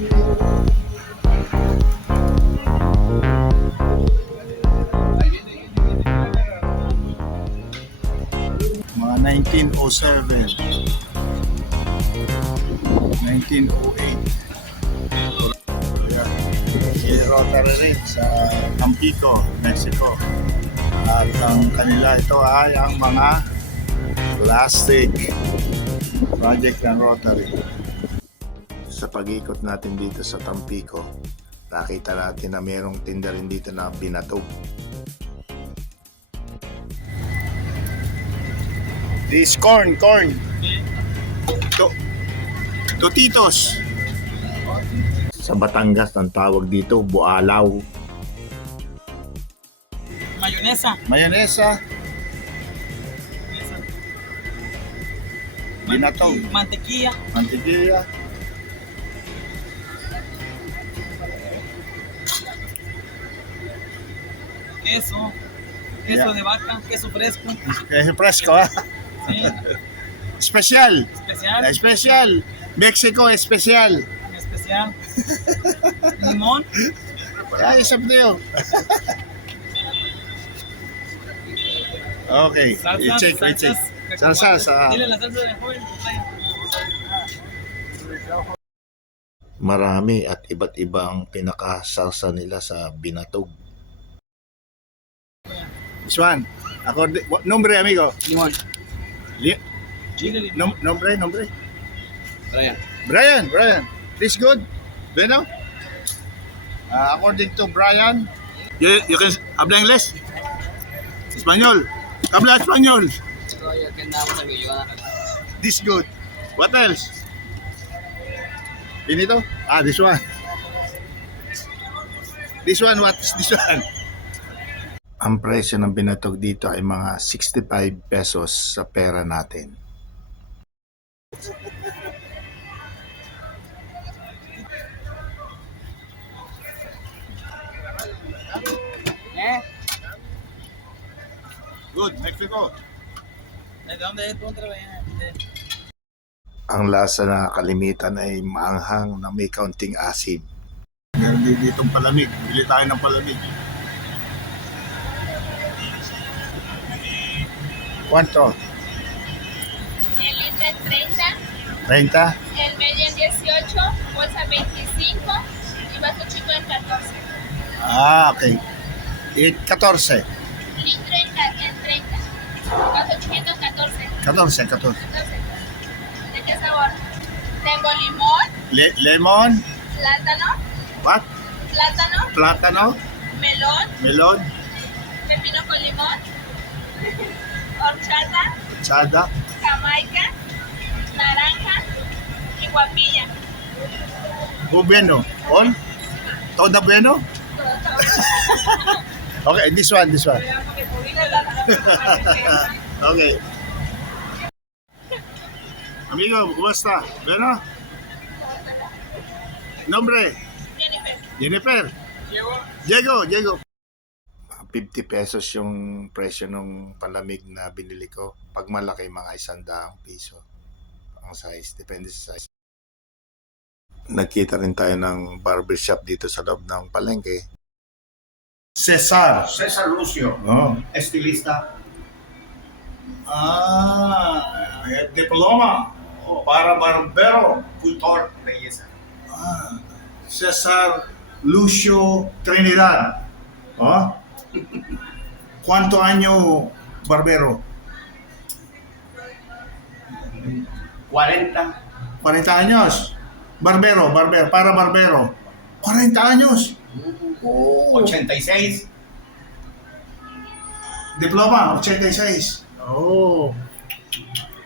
Mga 1907, 1908. Yung Rotary rin sa Tampico, Mexico. At ang kanila ito ay ang mga plastic project ng Rotary. Sa pag-ikot natin dito sa Tampico, nakita natin na mayroong tinda rin dito na binatog. This corn. Totitos. Sa Batangas, ang tawag dito, bualaw. Mayonesa. Binatog. Mantequilla. Queso Yeah. de vaca, queso fresco. Queso fresco, ha? Sí. Special. Especial. Mexico, especial. Especial. Limón. Ay, sabi yun. Okay, i-check. Salsa. Dile la salsa de joven. Marami at iba't ibang pinaka-salsa nila sa binatog. This one. Nombre, amigo. Limón. Nombre. Brian. Brian. This good? Bueno? According to Brian, you can habla inglés? Español. Habla español. This good. What else? Pinito? This one. This one, what is this one? Ang presyo ng binatog dito ay mga 65 pesos sa pera natin. Good, Mexico. ¿De dónde es? Ang lasa na kalimitan ay maanghang na may kaunting asin. Meron din ditong palamig. Bili tayo ng palamig. ¿Cuánto? El litro es 30, 30? el medio en 18, bolsa 25 y vaso chico en 14. Okay. Y 14. Litro en 30, vaso chiquito en 14. 14. ¿De qué sabor? Tengo limón, Lemon? plátano, What? plátano, Melon? melón, pepino con limón, horchata, Chada? jamaica, naranja y guapilla. Bueno? On? Todo bueno? Okay, this one. Okay. Amigo, ¿cómo Bueno? Nombre? Jennifer. Diego. 50 pesos yung presyo ng palamig na binili ko. Pag malaki, mga 100 piso. Ang size, depende sa size. Nagkita rin tayo ng barbershop dito sa loob ng palengke. Cesar Lucio, estilista. Diploma para barbero. Cultor, belleza. Cesar Lucio Trinidad. ¿Cuánto año barbero? 40. 40 años. Barbero, para barbero. 40 años. 86. Diploma, 86. Oh.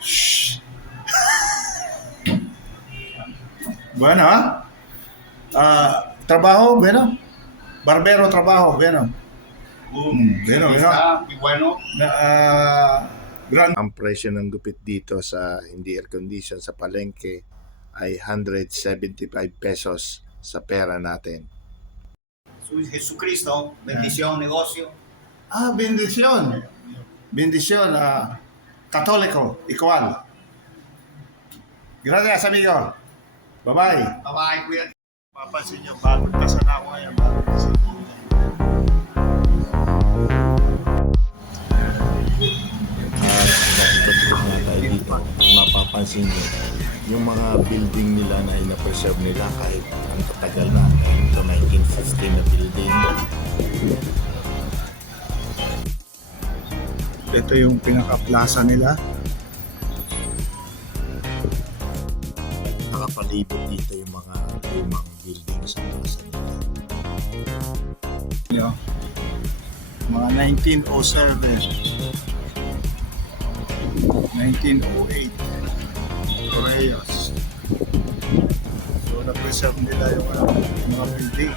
Shh. Bueno, trabajo, bueno. Barbero, trabajo, bueno. Bueno. Y bueno. Ang presyo ng gupit dito sa hindi air condition sa palengke ay 175 pesos sa pera natin. Jesucristo, bendición, negocio. Bendición. Bendición, católico, igual. Gracias, amigo. Bye-bye. Bye bye, cuídate. Papansin nyo, bagong tasan ako ngayon, bagong tasan ko. Nga tayo dito, mapapansin nyo, yung mga building nila na ina-preserve nila kahit ang tatagal na. Ito 1916 na building. Ito yung pinaka-plaza nila. Nakapalibot dito yung mga lumang building sa plaza nila. Yo. Mga 1907, 1908, Correos. So, na-preserve nila yung mga building.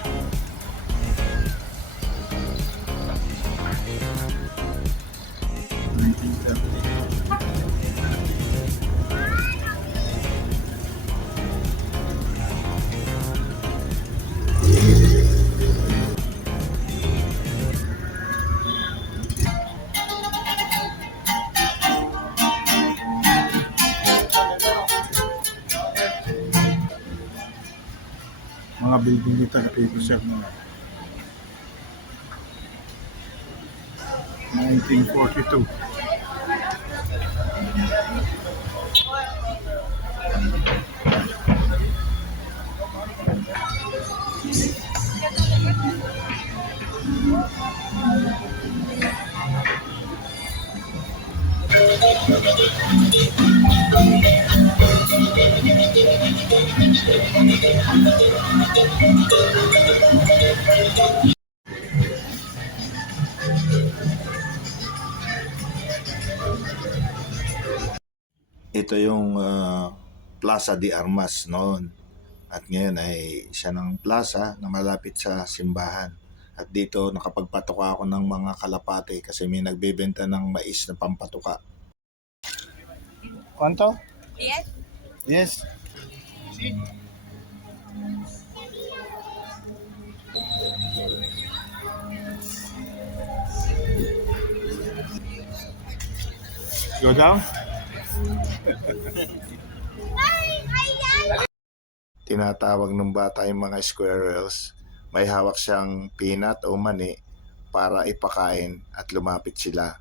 Mga building dito na preserve nila. 1942. Ito yung Plaza de Armas noon. At ngayon ay siya ng plaza na malapit sa simbahan. At dito nakapagpatuka ako ng mga kalapate kasi may nagbebenta ng mais na pampatuka. Quanto? Yes. Yes. Go down? Tinatawag ng bata yung mga squirrels. May hawak siyang peanut o mani para ipakain at lumapit sila.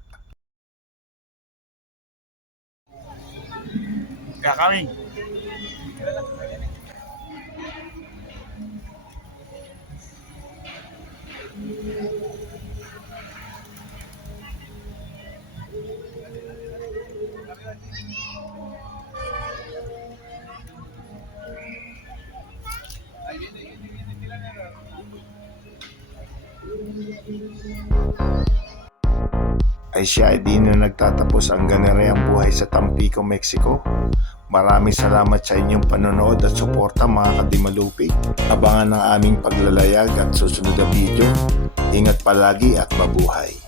Kakain. Ay siya, di na nagtatapos ang ganarayang buhay sa Tampico, Mexico. Maraming salamat sa inyong panonood at suporta mga kadimalupig. Abangan ang aming paglalayag at susunod na video. Ingat palagi at mabuhay.